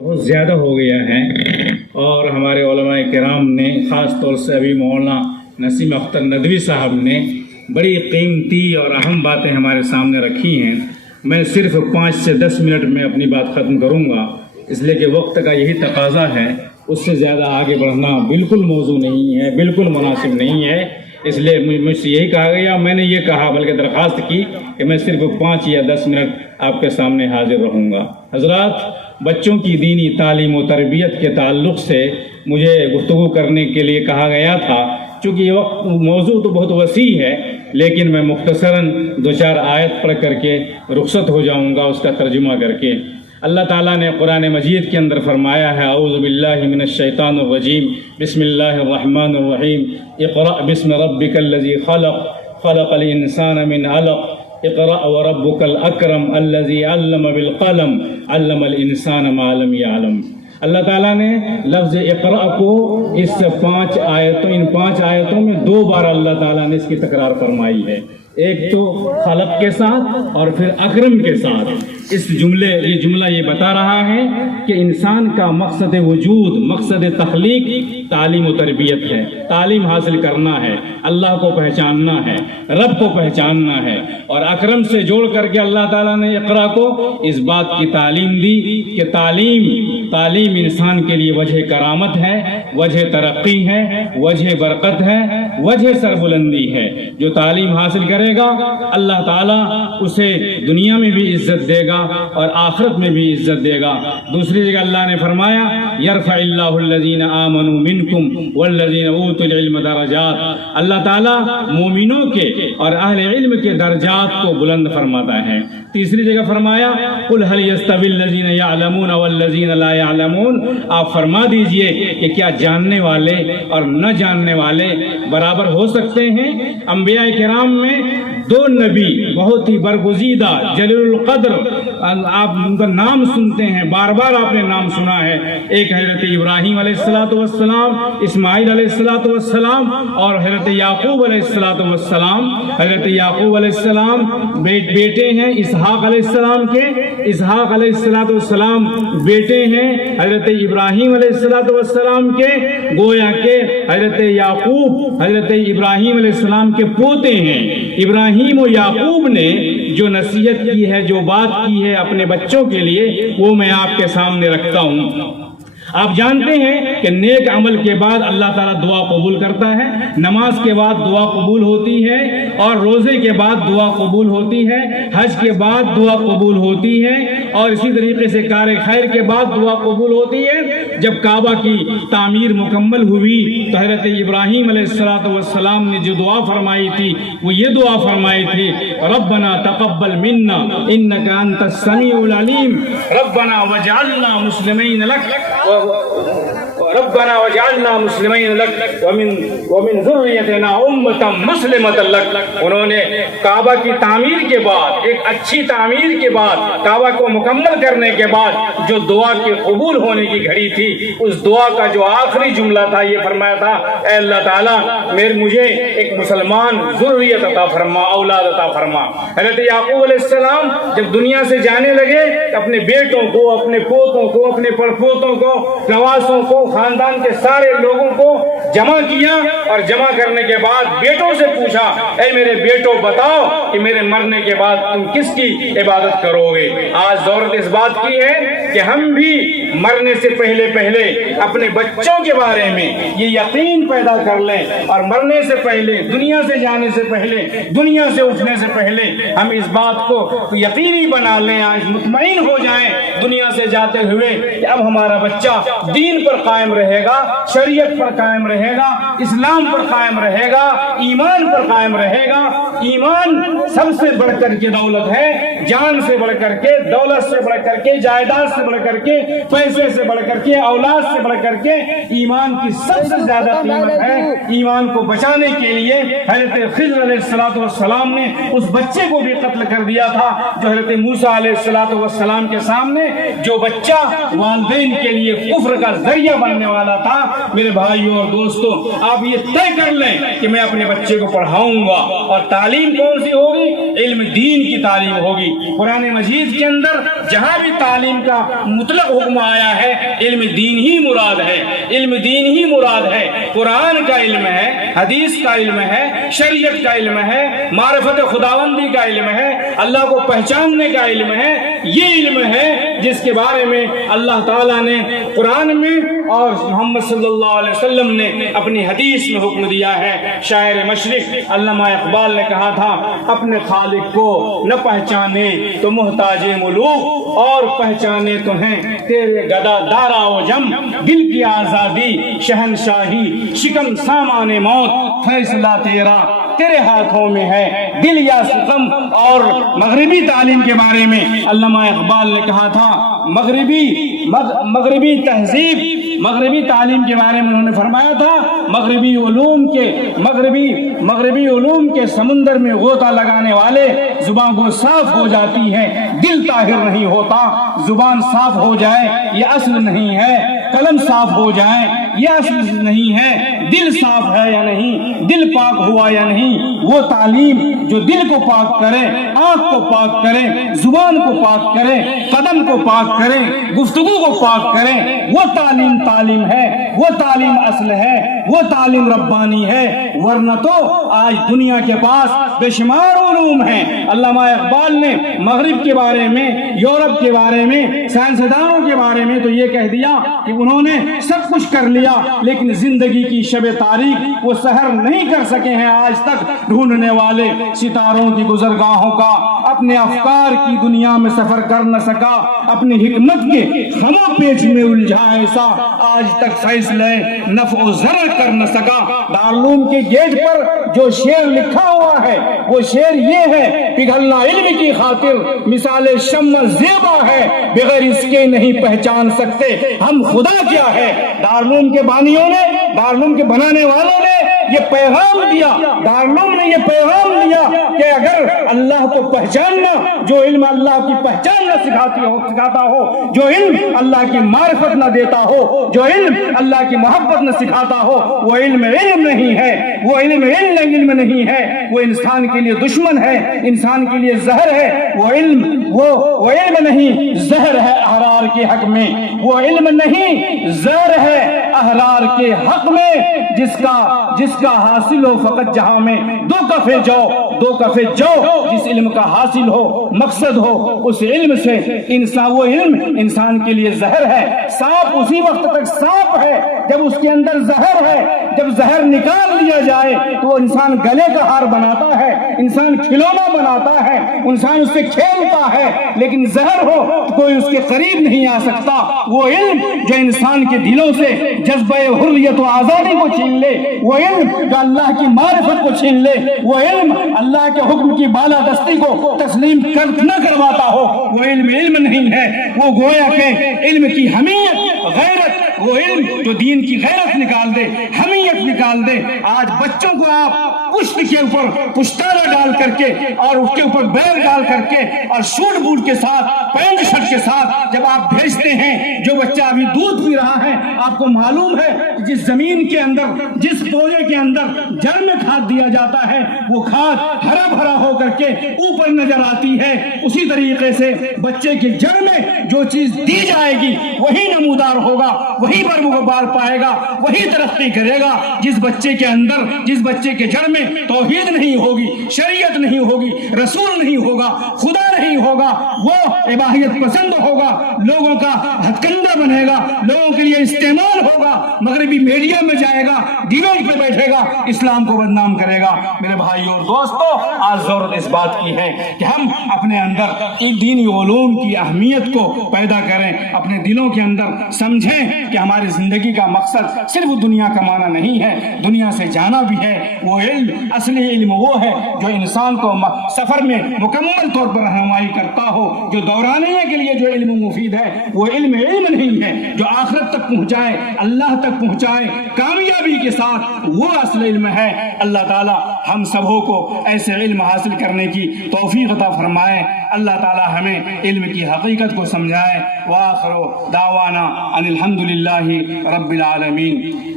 بہت زیادہ ہو گیا ہے، اور ہمارے علماء کرام نے خاص طور سے ابھی مولانا نسیم اختر ندوی صاحب نے بڑی قیمتی اور اہم باتیں ہمارے سامنے رکھی ہیں۔ میں صرف 5 سے 10 منٹ میں اپنی بات ختم کروں گا، اس لیے کہ وقت کا یہی تقاضا ہے، اس سے زیادہ آگے بڑھنا بالکل موضوع نہیں ہے، بالکل مناسب نہیں ہے۔ اس لیے مجھ سے یہی کہا گیا، میں نے یہ کہا بلکہ درخواست کی کہ میں صرف 5 یا 10 منٹ آپ کے سامنے حاضر رہوں گا۔ حضرات، بچوں کی دینی تعلیم و تربیت کے تعلق سے مجھے گفتگو کرنے کے لیے کہا گیا تھا۔ چونکہ یہ وقت موضوع تو بہت وسیع ہے، لیکن میں مختصراً 2-4 آیت پڑھ کر کے رخصت ہو جاؤں گا اس کا ترجمہ کر کے۔ اللہ تعالیٰ نے قرآن مجید کے اندر فرمایا ہے، اعوذ باللہ من الشیطان الرجیم، بسم اللہ الرحمن الرحیم، اقرأ بسم ربک الذی خلق، خلق الانسان من علق، اقرأ وربک الاکرم الذی علم بالقلم، علم الانسان ما لم یعلم۔ اللہ تعالیٰ نے لفظ اقرأ کو ان 5 آیتوں میں 2 بار اللہ تعالیٰ نے اس کی تکرار فرمائی ہے، ایک تو خلق کے ساتھ اور پھر اکرم کے ساتھ۔ یہ جملہ یہ بتا رہا ہے کہ انسان کا مقصد وجود، مقصد تخلیق تعلیم و تربیت ہے، تعلیم حاصل کرنا ہے، اللہ کو پہچاننا ہے، رب کو پہچاننا ہے۔ اور اکرم سے جوڑ کر کے اللہ تعالیٰ نے اقرا کو اس بات کی تعلیم دی کہ تعلیم انسان کے لیے وجہ کرامت ہے، وجہ ترقی ہے، وجہ برکت ہے، وجہ سربلندی ہے۔ جو تعلیم حاصل کرے گا اللہ تعالیٰ اسے دنیا میں بھی عزت دے گا اور آخرت میں بھی عزت دے گا۔ دوسری جگہ اللہ نے فرمایا، یرفع اللہ الذین آمنوا منکم والذین اوتوا العلم درجات۔ اللہ تعالیٰ مومنوں کے اور اہل علم کے درجات کو بلند فرماتا ہے۔ تیسری جگہ فرمایا، قل هل يستوي الذین یعلمون والذین لا یعلمون۔ آپ فرما دیجئے کہ کیا جاننے والے اور نہ جاننے والے برابر ہو سکتے ہیں؟ انبیاء کرام میں 2 نبی بہت ہی برگزیدہ جلیل القدر، آپ ان کا نام سنتے ہیں، بار بار آپ نے نام سنا ہے۔ ایک حضرت ابراہیم علیہ السلام، اسماعیل علیہ السلام اور حضرت یعقوب علیہ السلام۔ حضرت یعقوب علیہ السلام بیٹے ہیں اسحاق علیہ السلام کے، اسحاق علیہ السلام بیٹے ہیں حضرت ابراہیم علیہ السلام کے، گویا کہ حضرت یعقوب حضرت ابراہیم علیہ السلام کے پوتے ہیں۔ ابراہیم و یعقوب نے جو نصیحت کی ہے، جو بات کی ہے اپنے بچوں کے لیے، وہ میں آپ کے سامنے رکھتا ہوں۔ آپ جانتے ہیں کہ نیک عمل کے بعد اللہ تعالیٰ دعا قبول کرتا ہے، نماز کے بعد دعا قبول ہوتی ہے، اور روزے کے بعد دعا قبول ہوتی ہے، حج کے بعد دعا قبول ہوتی ہے، اور اسی طریقے سے کار خیر کے بعد دعا قبول ہوتی ہے۔ جب کعبہ کی تعمیر مکمل ہوئی تو حضرت ابراہیم علیہ السلام نے جو دعا فرمائی تھی وہ یہ دعا فرمائی تھی، ربنا تقبل منا انک انت السمیع العلیم، ربنا وجعلنا مسلمین لک ربنا وجعلنا مسلمین لک ومن ذریتنا امتا مسلمتا لک۔ انہوں نے کعبہ کی تعمیر کے بعد، ایک اچھی تعمیر کے بعد، کعبہ کو مکمل کرنے کے بعد جو دعا کے قبول ہونے کی گھڑی تھی، اس دعا کا جو آخری جملہ تھا یہ فرمایا تھا، اے اللہ تعالیٰ مجھے ایک مسلمان ذریت عطا فرما، اولاد عطا فرما۔ حضرت یعقوب علیہ السلام جب دنیا سے جانے لگے، اپنے بیٹوں کو، اپنے پوتوں کو، اپنے پڑپوتوں کو، نواسوں کو، خاندان کے سارے لوگوں کو جمع کیا، اور جمع کرنے کے بعد بیٹوں سے پوچھا، اے میرے بیٹوں بتاؤ کہ میرے مرنے کے بعد تم کس کی عبادت کرو گے؟ آج ضرورت اس بات کی ہے کہ ہم بھی مرنے سے پہلے اپنے بچوں کے بارے میں یہ یقین پیدا کر لیں، اور مرنے سے پہلے، دنیا سے جانے سے پہلے، دنیا سے اٹھنے سے پہلے ہم اس بات کو یقینی بنا لیں، آج مطمئن ہو جائیں دنیا سے جاتے ہوئے کہ اب ہمارا بچہ دین پر قائم رہے گا، شریعت پر قائم رہے گا، اسلام پر قائم رہے گا، ایمان پر قائم رہے گا۔ ایمان سب سے بڑھ کر کے دولت ہے، جان سے بڑھ کر کے، دولت سے بڑھ کر کے، جائیداد سے بڑھ کر کے، پیسے سے بڑھ کر کے، اولاد سے بڑھ کر کے ایمان کی سب سے زیادہ قیمت ہے۔ ایمان کو بچانے کے لیے حضرت خضر علیہ السلام نے اس بچے کو بھی قتل کر دیا تھا جو حضرت موسیٰ علیہ السلام کے سامنے، جو بچہ والدین کے لیے کفر کا ذریعہ بننے والا تھا۔ میرے بھائیوں اور دوستوں، آپ یہ طے کر لیں کہ میں اپنے بچے کو پڑھاؤں گا، اور تعلیم کون سی ہوگی؟ علم دین کی تعلیم ہوگی۔ قرآن مجید کے اندر جہاں بھی تعلیم کا مطلق حکم آیا ہے علم دین ہی مراد ہے، علم دین ہی مراد ہے، قرآن کا علم ہے، حدیث کا علم ہے، شریعت کا علم ہے، معرفت خداوندی کا علم ہے، اللہ کو پہچاننے کا علم ہے۔ یہ علم ہے جس کے بارے میں اللہ تعالیٰ نے قرآن میں اور محمد صلی اللہ علیہ وسلم نے اپنی حدیث میں حکم دیا ہے۔ شاعر مشرق علامہ اقبال نے کہا تھا، اپنے خالق کو نہ پہچانے تو محتاج ملوک، اور پہچانے تو ہیں تیرے گدا دارا و جم، دل کی آزادی شہنشاہی شکم سامان موت، فیصلہ تیرا تیرے ہاتھوں میں ہے، دل یا سقم۔ اور مغربی تعلیم کے بارے میں علامہ اقبال نے کہا تھا، مغربی تہذیب، مغربی تعلیم کے بارے میں انہوں نے فرمایا تھا، مغربی علوم کے سمندر میں غوطہ لگانے والے زبان کو صاف ہو جاتی ہے، دل طاہر نہیں ہوتا۔ زبان صاف ہو جائے یہ اصل نہیں ہے، قلم صاف ہو جائے یہ اصل نہیں ہے، دل صاف ہے یا نہیں، دل پاک ہوا یا نہیں۔ وہ تعلیم جو دل کو پاک کرے، آنکھ کو پاک کرے، زبان کو پاک کرے، قدم کو پاک کرے، گفتگو کو پاک کرے، وہ تعلیم ہے، وہ تعلیم اصل ہے، وہ تعلیم ربانی ہے۔ ورنہ تو آج دنیا کے پاس بے شمار علوم ہیں۔ علامہ اقبال نے مغرب کے بارے میں، یورپ کے بارے میں، سائنسدانوں کے بارے میں تو یہ کہہ دیا کہ انہوں نے سب کچھ کر لیا، لیکن زندگی کی شب تاریخ وہ سحر نہیں کر سکے ہیں آج تک۔ ڈھونڈنے والے ستاروں کی گزرگاہوں کا اپنے افکار کی دنیا میں سفر کر نہ سکا، اپنی حکمت کے خمو پیچ میں الجھا ایسا آج تک فیصلے نفع و ضرر کر نہ سکا۔ دارالعلوم کے گیٹ پر جو شعر لکھا ہوا ہے وہ شعر یہ ہے، پگھلنا علم کی خاطر مثال شمع زیبا ہے، بغیر اس کے نہیں پہچان سکتے ہم خدا کیا ہے۔ دارالعلوم کے بانیوں نے، دارالعلوم کے بنانے والوں نے یہ پیغام دیا، دارالعلوم نے یہ پیغام دیا کہ اگر اللہ کو پہچاننا، جو علم اللہ کی پہچاننا سکھاتا ہو، جو علم اللہ کی معرفت نہ دیتا ہو، جو علم اللہ کی محبت نہ سکھاتا ہو، وہ علم نہیں ہے، وہ علم نہیں ہے، وہ انسان کے لیے دشمن ہے، انسان کے لیے زہر ہے۔ وہ علم نہیں، زہر ہے احرار کے حق میں، وہ علم نہیں، زہر ہے احرار کے حق میں، جس کا حاصل ہو فقط جہاں میں دو کفے جو جس علم کا حاصل ہو مقصد ہو، اس علم سے وہ علم انسان کے لیے زہر ہے۔ سانپ اسی وقت تک سانپ ہے جب اس کے اندر زہر ہے، جب زہر نکال لیا جائے تو وہ انسان گلے کا ہار بناتا ہے، انسان کھلونا بناتا ہے، انسان اس سے کھیلتا ہے، لیکن زہر ہو تو کوئی اس کے قریب نہیں آ سکتا۔ وہ علم جو انسان کے دلوں سے جذبہ حریت و آزادی کو چھین لے، وہ علم جو اللہ کی معرفت کو چھین لے، وہ علم اللہ کے حکم کی بالادستی کو تسلیم نہ کرواتا ہو، وہ علم نہیں ہے، وہ گویا کہ علم کی حمیت، غیرت، وہ علم جو دین کی غیرت نکال دے، حمیت نکال دے۔ آج بچوں کو آپ پشت کے اوپر پشتانہ ڈال کر کے اور اس کے اوپر بیل ڈال کر کے اور سوٹ بوٹ کے ساتھ، پینٹ شرٹ کے ساتھ جب آپ بھیجتے ہیں، جو بچہ ابھی دودھ پی رہا ہے، آپ کو معلوم ہے جس زمین کے اندر، جس پودے کے اندر جڑ میں کھاد دیا جاتا ہے، وہ کھاد ہرا بھرا ہو کر کے اوپر نظر آتی ہے۔ اسی طریقے سے بچے کی جڑ میں جو چیز دی جائے گی وہی نمودار ہوگا، وہی بار پائے گا، وہی ترقی کرے گا۔ جس بچے کے اندر، جس بچے کے جڑ میں توحید نہیں ہوگی، شریعت نہیں ہوگی، رسول نہیں ہوگا، خدا نہیں ہوگا، وہ اباحیت پسند ہوگا، لوگوں کا ہتھکنڈا بنے گا، لوگوں کے لیے استعمال ہوگا، مغربی میڈیا میں جائے گا، ڈیبیٹ پہ بیٹھے گا، اسلام کو بدنام کرے گا۔ میرے بھائیو اور دوستو، آج ضرورت اس بات کی ہے کہ ہم اپنے اندر ان دینی علوم کی اہمیت کو پیدا کریں، اپنے دلوں کے اندر سمجھیں کہ ہماری زندگی کا مقصد صرف دنیا کمانا نہیں ہے، دنیا سے جانا بھی ہے۔ وہ علم، اصلی علم وہ ہے جو انسان کو سفر میں مکمل طور پر رہنمائی کرتا ہو، جو دورانیہ کے لیے جو علم مفید ہے، وہ علم نہیں ہے، جو آخرت تک پہنچائے، اللہ تک پہنچائے کامیابی کے ساتھ، وہ اصل علم ہے۔ اللہ تعالی ہم سبوں کو ایسے علم حاصل کرنے کی توفیق عطا فرمائے۔ اللہ تعالی ہمیں علم کی حقیقت کو سمجھائے۔ وآخر دعوانا ان الحمدللہ رب العالمین۔